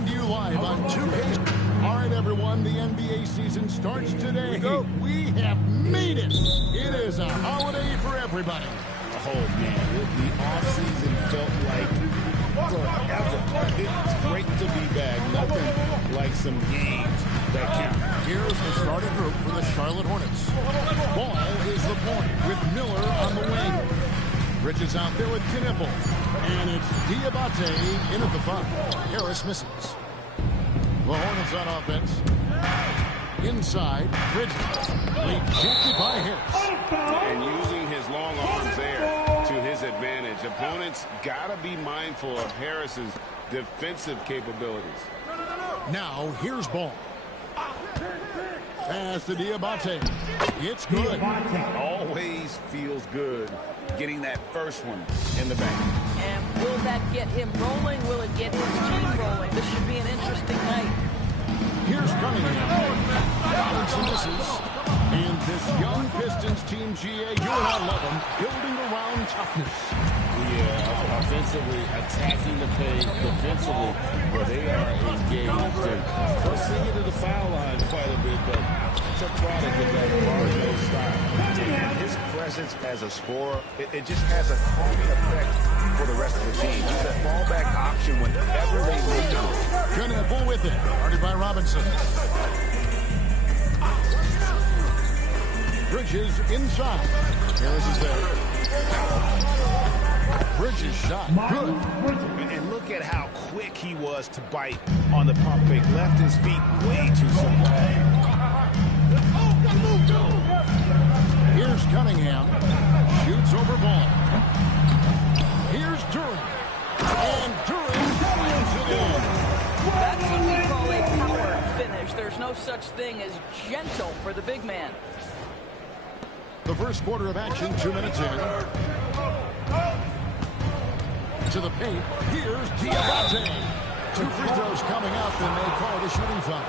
Coming to you live on 2K. All right, everyone, the NBA season starts today. We have made it. It is a holiday for everybody. Oh, man, the offseason felt like forever. It's great to be back. Nothing like some games that count. Here's the starting group for the Charlotte Hornets. Ball is the point with Miller on the wing. Bridges out there with Knipple. And it's Diabate in at the 5. Harris misses. The Hornets on offense. Inside, Bridges. Rejected by Harris. And using his long arms there to his advantage. Opponents got to be mindful of Harris's defensive capabilities. Now, here's Ball. Pass to Diabate. It's good. Always feels good getting that first one in the back. And will that get him rolling? Will it get his team rolling? This should be an interesting night. Here's Cunningham. Robinson misses. And this young Pistons team, GA, you and I love them, building around toughness. Yeah, offensively, attacking the paint, defensively, where they are engaged. And forcing it to the foul line quite a bit, but it's a product of that Barjo style. And his presence as a scorer, it just has a calming effect for the rest of the team. He's that fallback option whenever they need him. Knipple with it, guarded by Robinson. Bridges inside. Harris is there. Bridges shot. Good. And look at how quick he was to bite on the pump fake. Left his feet way too soon. Here's Cunningham. Shoots over Ball. Here's Durant. And Durant finds it in. That's what we call a power finish. There's no such thing as gentle for the big man. The first quarter of action, 2 minutes in. To the paint. Here's Diabate. 2 free throws coming up, and they call it a shooting foul.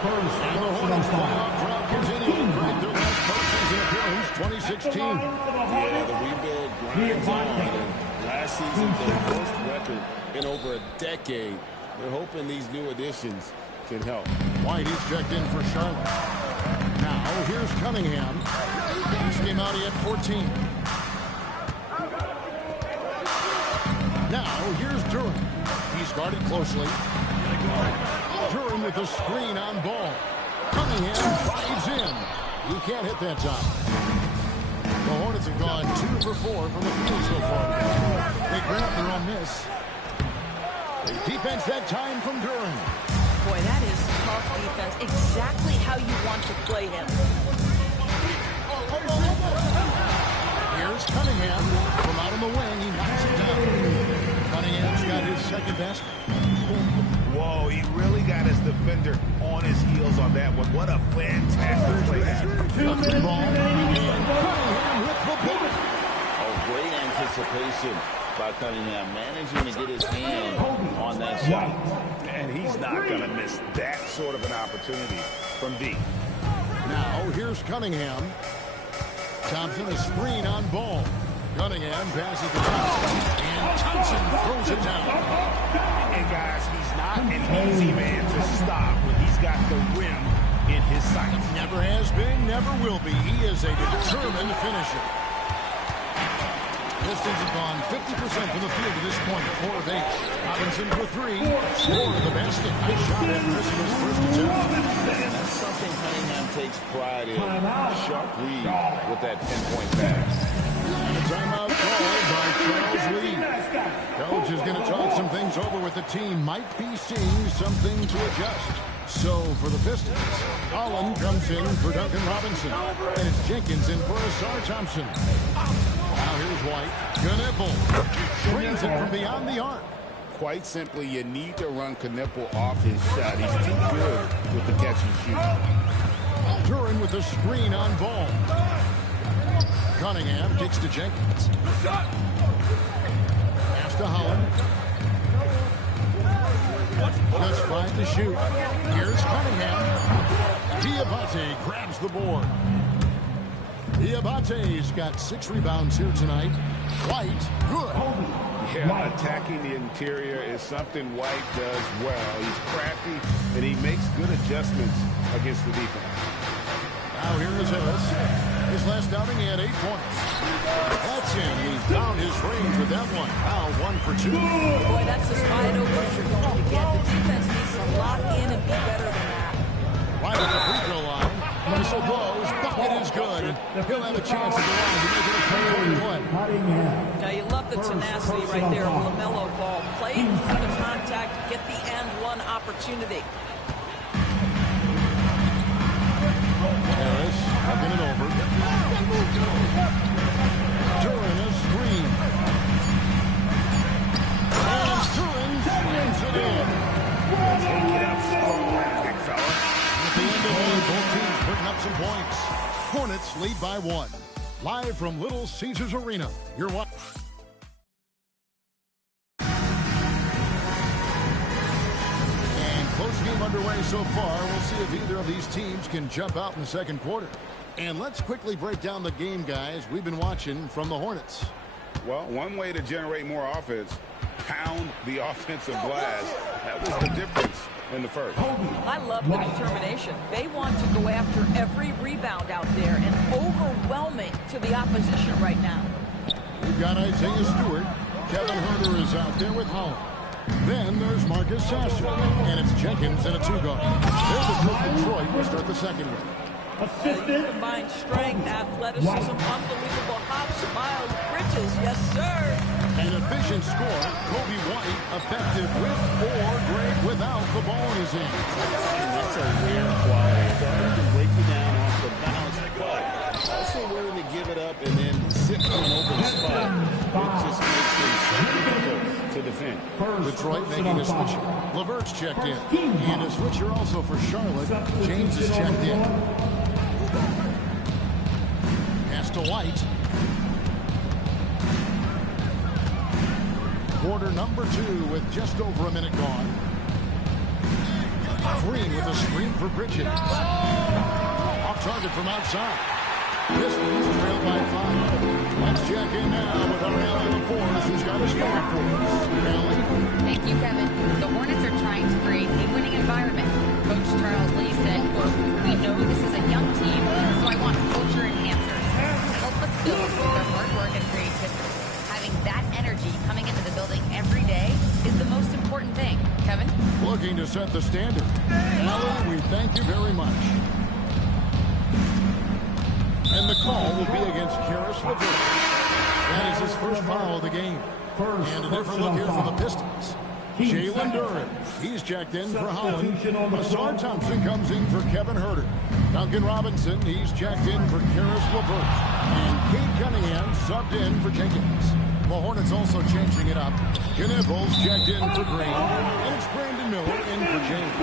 And the Hornets playoff drought continuing right through last postseason appearance, 2016. Yeah, the rebuild grinds on. And last season, their worst record in over a decade. They're hoping these new additions can help. White is checked in for Charlotte. Now, here's Cunningham. He came out, he had 14. Now, here's Durant. He's guarded closely. Durant with a screen on Ball. Cunningham drives in. He can't hit that time. The Hornets have gone 2 for 4 from the field so far. They grab their own miss. The defense that time from Durant. Boy, that is tough defense. Exactly how you want to play him. Here's Cunningham from out on the wing. He knocks it down. Cunningham's got his second basket. Whoa, he really got his defender on his heels on that one. What a fantastic play. Up to the ball. And Cunningham with the pivot. Oh, great anticipation by Cunningham, managing to get his hand on that shot. And he's not going to miss that sort of an opportunity from deep. Now, here's Cunningham. Thompson, a screen on Ball. Cunningham passes to Thompson. And Thompson throws it down. And guys, he's not an easy man to stop when he's got the rim in his sights. Never has been, never will be. He is a determined finisher. Pistons have gone 50% from the field to this point, 4 of 8. Robinson for 3. Score of the basket. Nice shot at Christmas first attempt. And that's something Cunningham takes pride in. Sharp read with that pinpoint pass. And a timeout called by Charles Lee. Coach is going to talk some things over with the team. Might be seeing something to adjust. So for the Pistons, Allen comes in for Duncan Robinson. And it's Jenkins in for Asar Thompson. Now here's White. Knipple brings it from beyond the arc. Quite simply, you need to run Knipple off his shot. He's too good with the catch and shoot. Durant with a screen on Ball. Cunningham kicks to Jenkins. Pass to Holland. Just 5 to shoot. Here's Cunningham. Diabate grabs the board. Diabate's got 6 rebounds here tonight. White, good. Yeah, attacking the interior is something White does well. He's crafty, and he makes good adjustments against the defense. Now here is Harris. His last outing, he had 8 points. That's in. He found his range with that one. Now 1 for 2. Boy, that's as wide open as you're going to get. The defense needs to lock in and be better than that. Right at the free throw line. Whistle blows. Bucket is good. He'll have a chance at the line to make it a 3-point play. Now, you love the tenacity right there of LaMelo Ball. Play through the contact, get the and one opportunity. Harris looking it over. Duran a screen. And Duran slams it in. Take it up strong, big fella. At the end of the both teams putting up some points. Hornets lead by 1. Live from Little Caesars Arena. You're what? And close game underway so far. We'll see if either of these teams can jump out in the second quarter. And let's quickly break down the game, guys, we've been watching from the Hornets. Well, one way to generate more offense, pound the offensive glass. That was the difference in the first. I love the determination. They want to go after every rebound out there and overwhelming to the opposition right now. We've got Isaiah Stewart. Kevin Huerter is out there with Holland. Then there's Marcus Sasser. And it's Jenkins in a 2-guard. There's the group Detroit will start the second one. Combined strength, athleticism, unbelievable hops, Miles Bridges, yes sir. An efficient score, Kobe White effective with or great without the ball in his hand. And that's a rare quality. He can break you down off the bounce, but also willing to give it up and then sit in an open spot. It just makes him so difficult to defend. Detroit making a switch. LeVert's checked in. And a switcher also for Charlotte. James is checked in. Pass to White. Quarter number 2 with just over a minute gone. Green with a screen for Bridges. Off target from outside. Pistons trail by 5. Let's check in now with our Allie LaForce, who's got a story for us. Allie? Thank you, Kevin. The Hornets are trying to create a winning environment. Coach Charles Lee said, quote, "We know this is a young team, so I want culture enhancers to help us build with their hard work and creativity. Having that energy coming into the building every day is the most important thing." Kevin? Looking to set the standard. Allie, we thank you very much. And the call will be against Karis LeVert. That is his first foul of the game. And a different look here for the Pistons. Jalen Duran, he's checked in for Holland. Massar Thompson comes in for Kevin Huerter. Duncan Robinson, he's checked in for Karis LeVert. And Kate Cunningham subbed in for Jenkins. The Hornets also changing it up. Knibble's checked in for Green. And it's Brandon Miller in for James.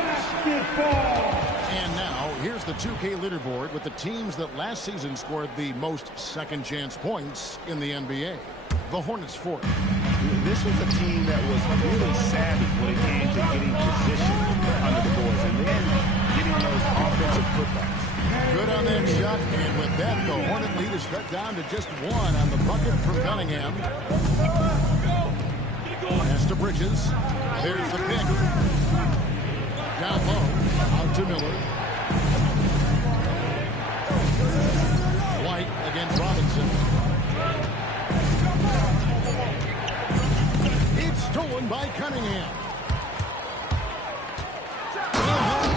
And now, here's the 2K leaderboard with the teams that last season scored the most second-chance points in the NBA. The Hornets fourth. This was a team that was really savvy when it came to getting position under the boards and then getting those offensive putbacks. Good on that shot, and with that, the Hornet lead is cut down to just 1 on the bucket from Cunningham. Pass to Bridges. There's the pick. Down low, out to Miller. White against Robinson. It's stolen by Cunningham.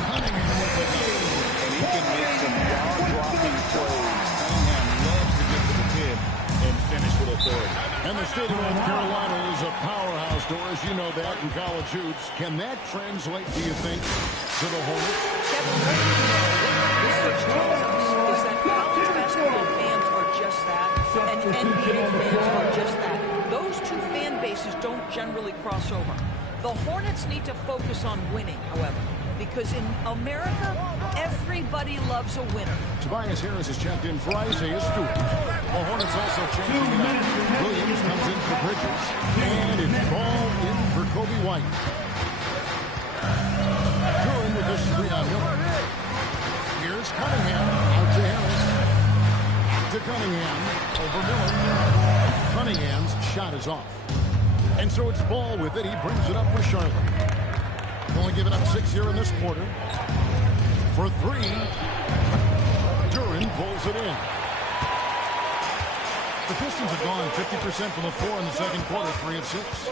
Cunningham with the lead. And he can make some jaw-dropping plays. Cunningham loves to get to the tip and finish with authority. And the state of North Carolina is a powerhouse, Doris. You know that in college hoops. Can that translate, do you think, to the Hornets? Kevin, what do you know? Research tells us is that college basketball fans are just that, and NBA fans are just that. Those two fan bases don't generally cross over. The Hornets need to focus on winning, however, because in America, everybody loves a winner. Tobias Harris is checked in for Isaiah Stewart. The Hornets also changing it up. Williams comes in for Bridges. And it's ball in for Kobe White. Duran with the screen on Miller. Here's Cunningham. Out to Harris. Back to Cunningham. Over Miller. Cunningham's shot is off. And so it's Ball with it. He brings it up for Charlotte. Only giving up 6 here in this quarter. For 3. Duran pulls it in. The Pistons have gone 50% from the floor in the second quarter, 3 of 6.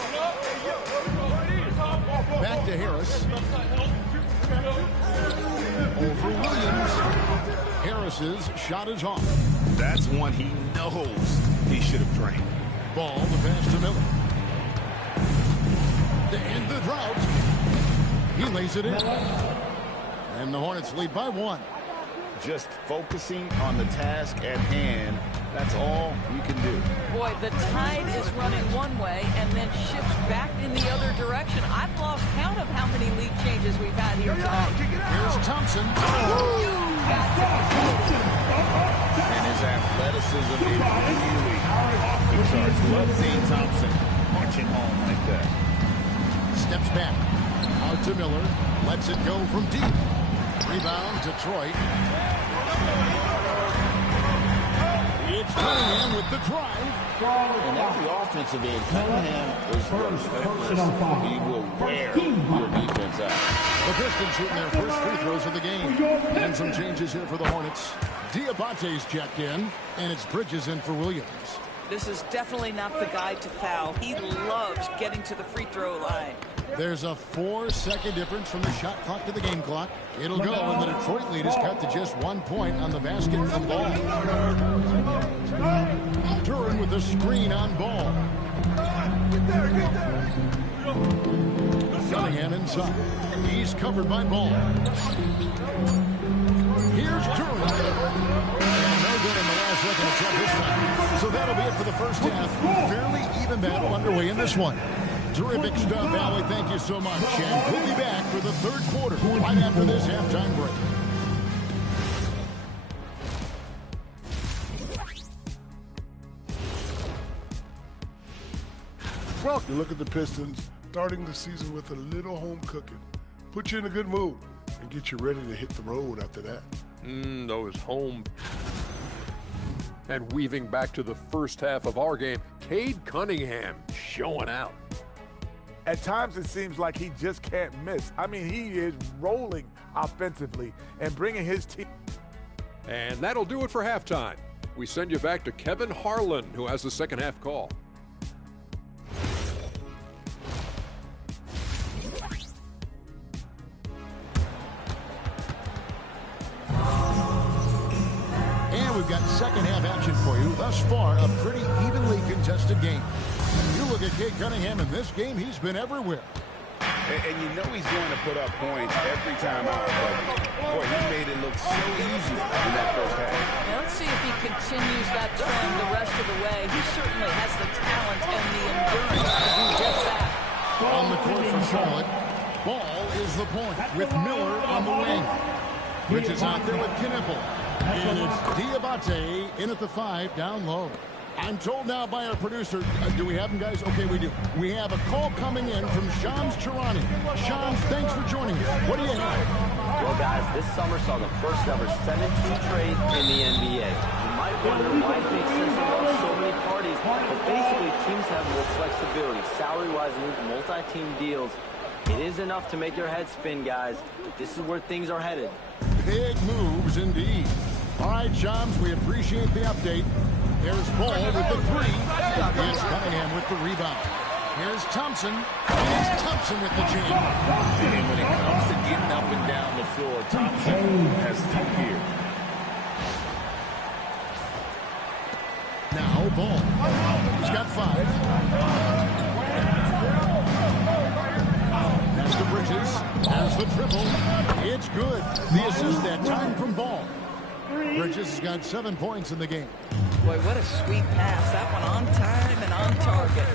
Back to Harris. Over Williams. Harris's shot is off. That's one he knows he should have drained. Ball, the pass to Miller. To end the drought. He lays it in. And the Hornets lead by 1. Just focusing on the task at hand, that's all you can do. Boy, the tide is running one way and then shifts back in the other direction. I've lost count of how many lead changes we've had here tonight. Here's Thompson. And his athleticism is really off the charts. Love seeing Thompson punching home like that. Steps back. Out to Miller. Lets it go from deep. Rebound, Detroit. It's Cunningham with the drive. And at the offensive end, Cunningham is relentless. He will wear your defense out. The Pistons shooting their first free throws of the game. And some changes here for the Hornets. Diabate's checked in, and it's Bridges in for Williams. This is definitely not the guy to foul. He loves getting to the free throw line. There's a 4-second difference from the shot clock to the game clock. It'll go, and the Detroit lead is cut to just 1 point on the basket from Ball. Duran with the screen on Ball. Cunningham inside. He's covered by Ball. Here's Duran. And no good in the last second attempt this time. So that'll be it for the first half. Fairly even battle underway in this one. Terrific stuff, Allie. Thank you so much. And we'll be back for the third quarter right after this halftime break. Well, you look at the Pistons starting the season with a little home cooking. Put you in a good mood and get you ready to hit the road after that. Those home. And weaving back to the first half of our game, Cade Cunningham showing out. At times it seems like he just can't miss. I mean, he is rolling offensively and bringing his team. And that'll do it for halftime. We send you back to Kevin Harlan, who has the second half call. And we've got second half action for you. Thus far, a pretty evenly contested game. You look at Cade Cunningham in this game, he's been everywhere. And you know he's going to put up points every time out. But, boy, he made it look so easy in that first half. Now let's see if he continues that trend the rest of the way. He certainly has the talent and the endurance to do just that. On the court for Charlotte, Ball is the point with Miller on the wing. Bridges out there with Knipple. And it's Diabate in at the 5, down low. I'm told now by our producer, do we have him, guys? Okay, we do. We have a call coming in from Shams Charani. Shams, thanks for joining us. What do you have? Well, guys, this summer saw the first ever 17 trade in the NBA. You might wonder why it makes sense to love so many parties, but basically teams have more flexibility, salary-wise, and with multi-team deals. It is enough to make your head spin, guys. This is where things are headed. Big moves indeed. All right, Shams, we appreciate the update. There's Ball with the 3. Here's Cunningham with the rebound. Here's Thompson. Here's Thompson with the jam. And when it comes to getting up and down the floor, Thompson has 2 here. Now Ball. He's got 5. That's the Bridges. There's the triple. It's good. The assist that time from Ball. Bridges has got 7 points in the game. Boy, what a sweet pass. That one on time and on target.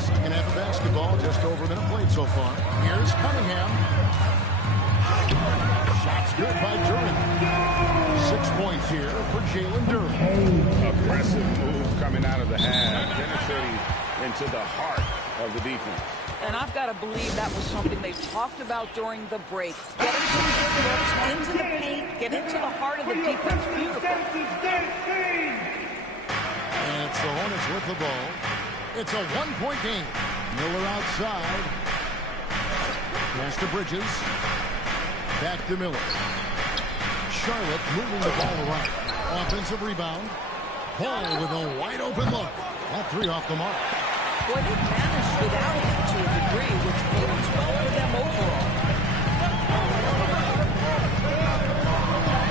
Second half of basketball, just over a minute played so far. Here's Cunningham. Shots good by Duran. 6 points here for Jalen Duran. Aggressive move coming out of the half, penetrating into the heart of the defense. And I've got to believe that was something they talked about during the break. Getting some good looks into the paint, get into the heart of the defense. Beautiful. And It's the Hornets with the ball. It's a one-point game. Miller outside. Pass to Bridges. Back to Miller. Charlotte moving the ball around. Offensive rebound. Ball with a wide-open look. That three off the mark. Boy, they've managed without him to a degree, which bodes well for them overall.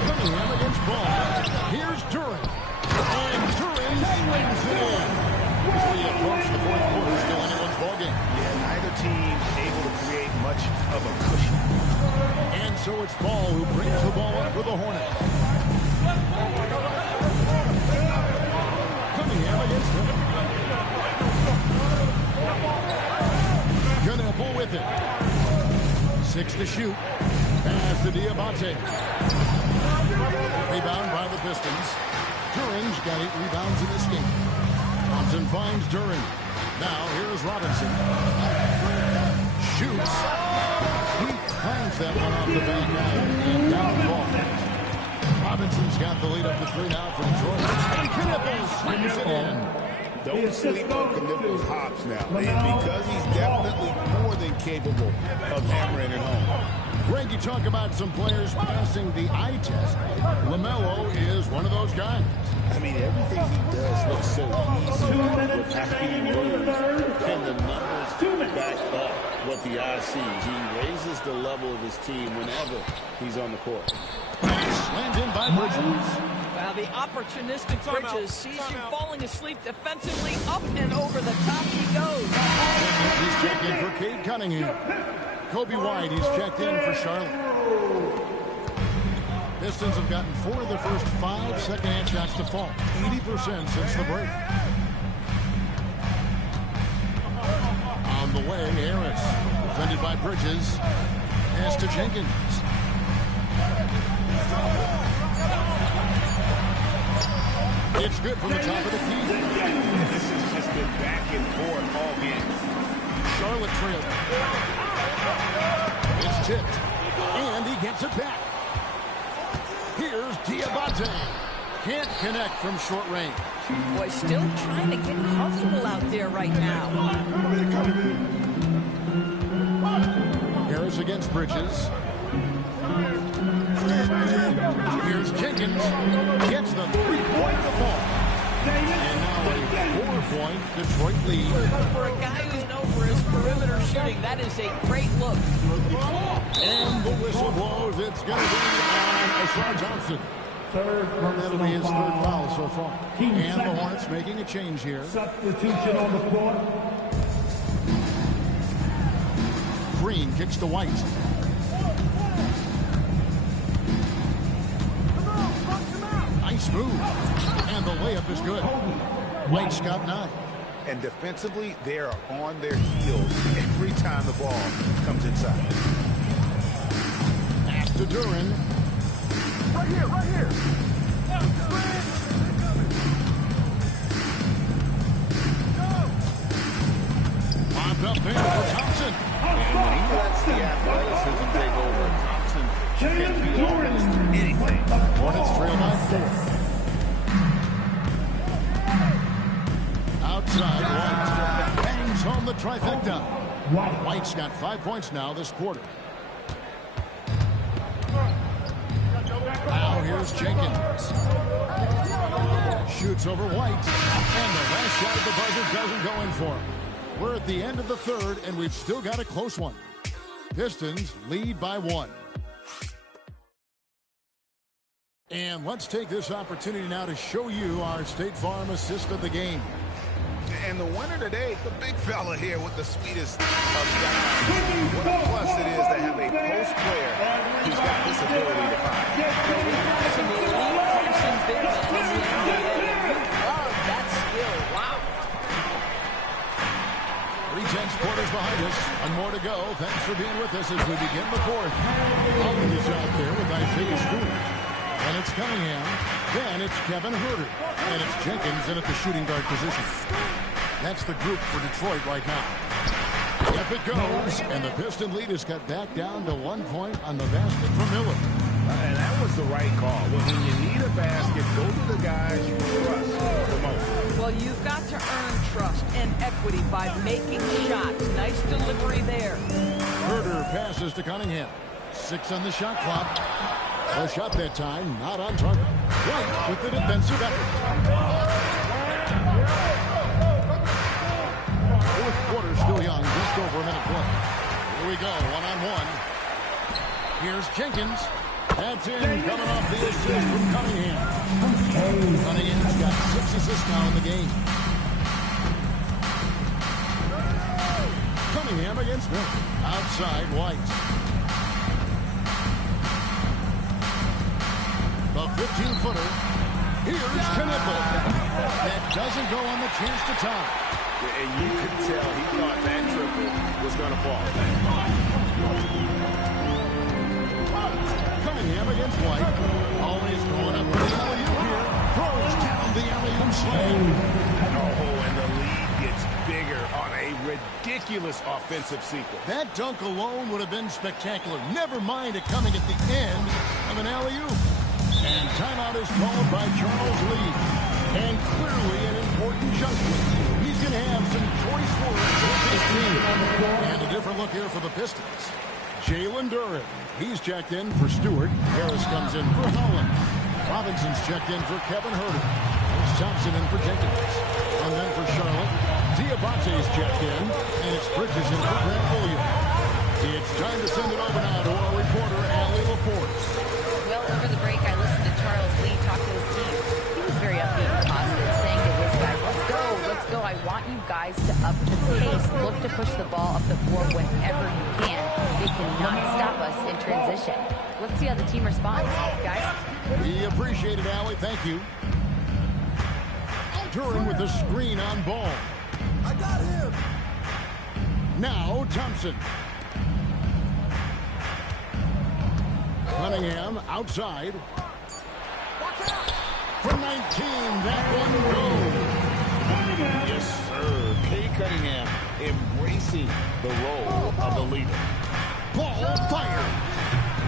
Cunningham against Ball. Here's Duran. And Duran swings it in. As we approach the fourth quarter, still anyone's ballgame. Yeah, neither team able to create much of a cushion. And so it's Ball who brings the ball up for the Hornets. Cunningham against him. Knueppel with it. 6 to shoot. Pass to Diabate. Rebound by the Pistons. Duran's got 8 rebounds in this game. Thompson finds Duran. Now here's Robinson. Shoots. He clangs that one off the back and down the ball. Robinson's got the lead up to 3 now for Detroit. And Knueppel swings it in. Don't sleep on Knueppel's hops now. And because he's definitely more than capable of hammering it home. Greg, you talk about some players passing the eye test. LaMelo is one of those guys. I mean, everything he does looks so easy with how he moves. And the numbers back up what the eye sees. He raises the level of his team whenever he's on the court. Slammed in by Bridges. Well, the opportunistic Bridges sees you falling asleep defensively. Up and over the top he goes. He's checked in for Cade Cunningham. Kobe White, he's checked in for Charlotte. Pistons have gotten 4 of their first 5 second-hand shots to fall. 80% since the break. On the way, Harris. Defended by Bridges. Pass to Jenkins. It's good from the top of the key. This has just been back and forth all game. Charlotte trailed. It's tipped. And he gets it back. Here's Diabate. Can't connect from short range. Boy, still trying to get comfortable out there right now. Harris against Bridges. Here's Jenkins. Gets the three-point to fall. And now a 4-point Detroit lead. For a guy who's known for his perimeter shooting, that is a great look. And the whistle blows. It's going to be on Ashar Johnson. That'll be his 3rd foul so far. And the Hornets making a change here. Substitution on the court. Green kicks to White. Nice move. And the layup is good. White's got 9. And defensively, they are on their heels every time the ball comes inside. Pass to Duran. Right here, right here. Popped up there for Thompson. And when he lets the athleticism take over, Thompson can do almost anything. Hornets trail by 4. Outside, White bangs home the trifecta. White's got 5 points now this quarter. Now here's Jenkins. Shoots over White. And the last shot at the buzzer doesn't go in for him. We're at the end of the 3rd, and we've still got a close one. Pistons lead by 1. And let's take this opportunity now to show you our State Farm assist of the game. And the winner today, the big fella here with the sweetest of guys. What a plus it is to have a post player who's got this ability to find. That's an elite Clemson big man in the NBA. You love that skill. Wow. 3 quarters behind us. One more to go. Thanks for being with us as we begin the 4th. Holland is out there with Isaiah Stewart. And it's Cunningham. Then it's Kevin Huerter. And it's Jenkins in at the shooting guard position. That's the group for Detroit right now. Up it goes. And the Piston lead is cut back down to 1 point on the basket for Miller. And that was the right call. When you need a basket, go to the guys you trust the most. Well, you've got to earn trust and equity by making shots. Nice delivery there. Herder passes to Cunningham. 6 on the shot clock. No shot that time, not on target. White with the defensive effort. Fourth quarter still young, just over a minute play. Here we go, one-on-one. Here's Jenkins. That's in, coming off the assist from Cunningham. Cunningham's got 6 assists now in the game. Cunningham against Miller. Outside White. The 15-footer. Here's Knipple. That doesn't go on the chance to tie. And you could tell he thought that triple was going to fall. Cunningham against White. Always going up with the alley-oop here. Throws down the alley-oop slam. Oh, and the lead gets bigger on a ridiculous offensive sequence. That dunk alone would have been spectacular. Never mind it coming at the end of an alley-oop. And timeout is called by Charles Lee. And clearly an important juncture. He's going to have some choice words with his team. And a different look here for the Pistons. Jalen Duren. He's checked in for Stewart. Harris comes in for Holland. Robinson's checked in for Kevin Herder. There's Thompson in for Jenkins. And then for Charlotte, Diabate's checked in. And it's Bridges in for Grant Williams. It's time to send it over now to our reporter, Allie LaForce. Well, over the break, I listened to Charles Lee talk to his team. He was very upbeat and positive, saying to his guys, let's go. I want you guys to up the pace. Look to push the ball up the floor whenever you can. They cannot stop us in transition. Let's see how the team responds, guys. We appreciate it, Allie. Thank you. Duren with the screen on Ball. I got him. Now Thompson. Cunningham outside. From 19, that one goes. Yes, sir. Kay Cunningham embracing the role of the leader. Ball fired.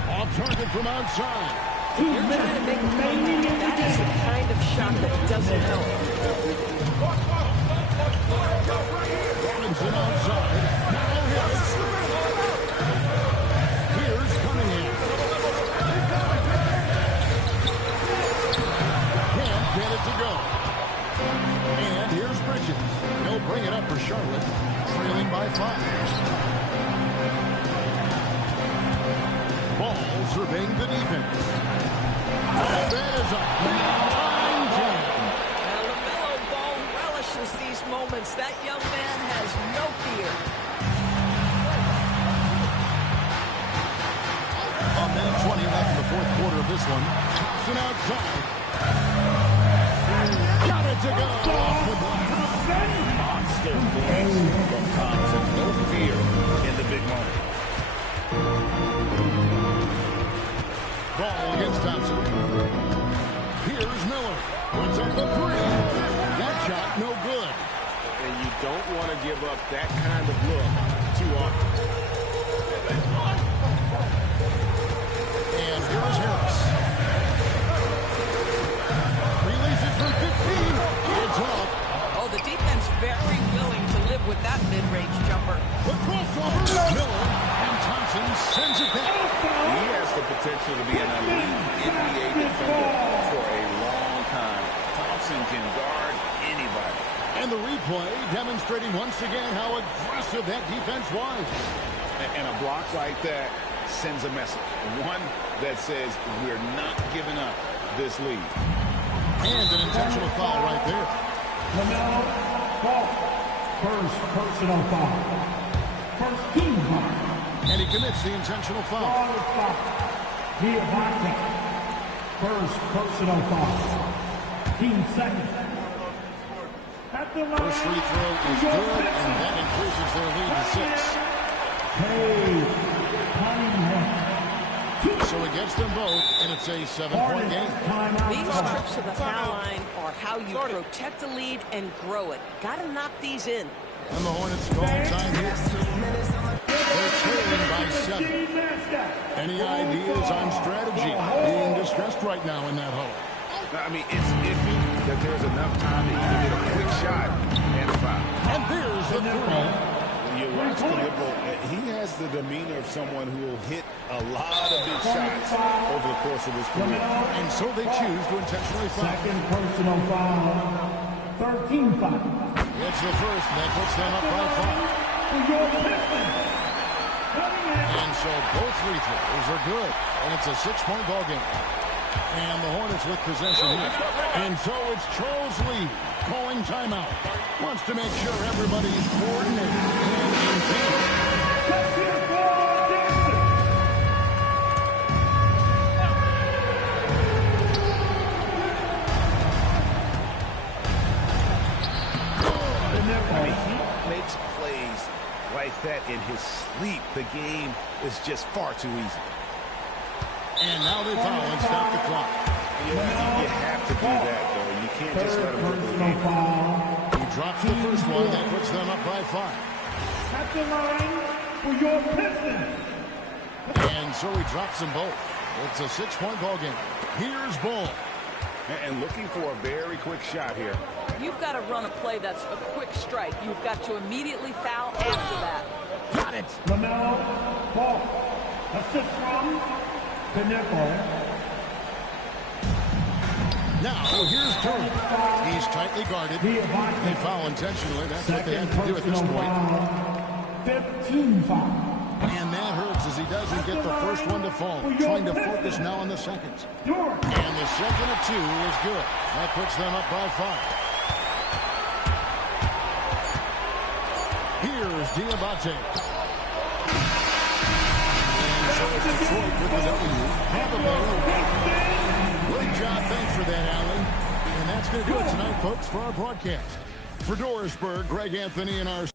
Off target from outside. You're trying to make a point. That is the kind of shot that doesn't help. Robinson outside. Now here's Cunningham. Can't get it to go. And here's Bridges. He'll bring it up for Charlotte, trailing by 5. Ball surveying the defense. That is a time jam. Now, LaMelo Ball relishes these moments. That young man has no fear. A minute 20 left in the fourth quarter of this one. Thompson outside. Got it to go. Off the block. Monster moves from Thompson. No fear in the big moment. Ball against Thompson. Here's Miller. Puts up the 3. That shot no good. And you don't want to give up that kind of look too often. And here's Harris. Releases from 15. It's off. Oh, the defense very willing to live with that mid-range jumper. The crossover. Miller and Thompson sends it back. He has the potential to be an elite NBA defender for a long time. Thompson can guard anybody. And the replay demonstrating once again how aggressive that defense was. And a block like that sends a message. One that says we're not giving up this lead. And an intentional foul right there. LaMelo Ball. First personal foul. First team foul. And he commits the intentional foul. Diabate. First personal foul. Team second. First free throw is good, and that increases their lead to 6. So it gets them both, and it's a 7-point game. These trips to the foul line are how you protect the lead and grow it. Got to knock these in. And the Hornets call time here. They're trailing by 7. Any ideas on strategy? Being discussed right now in that huddle. I mean, it's iffy that there's enough time to even get a quick shot and a foul. And there's the three. When you watch Calippo, he has the demeanor of someone who will hit a lot of big shots over the course of his career. And so they choose to intentionally foul. Second personal foul. 13 foul. It's the first, and that puts them up by 5. And so both free throws are good. And it's a 6-point ball game. And the Hornets with possession here. And so it's Charles Lee calling timeout. Wants to make sure everybody's coordinated and in sync. Let's hear for Dancing. I mean, he makes plays like that in his sleep. The game is just far too easy. And now they foul and stop the clock. You have to do that, though. You can't just let him dribble the game. He drops the first one. That puts them up by 5. At the line for your Pistons. And so he drops them both. It's a 6-point ball game. Here's Bull. And looking for a very quick shot here. You've got to run a play that's a quick strike. You've got to immediately foul after that. Got it. LaMelo Ball. Assist from Knipple. Now here's Turner. He's tightly guarded. They foul intentionally. That's what they have to do at this point. 15 foul. And that hurts as he doesn't get the first one to fall. Trying to focus now on the second. And the second of 2 is good. That puts them up by 5. Here's Diabate. And so it's Detroit with the W. Great job. Thanks for that, Allen. And that's going to do it tonight, folks, for our broadcast. For Dorisberg, Greg Anthony, and our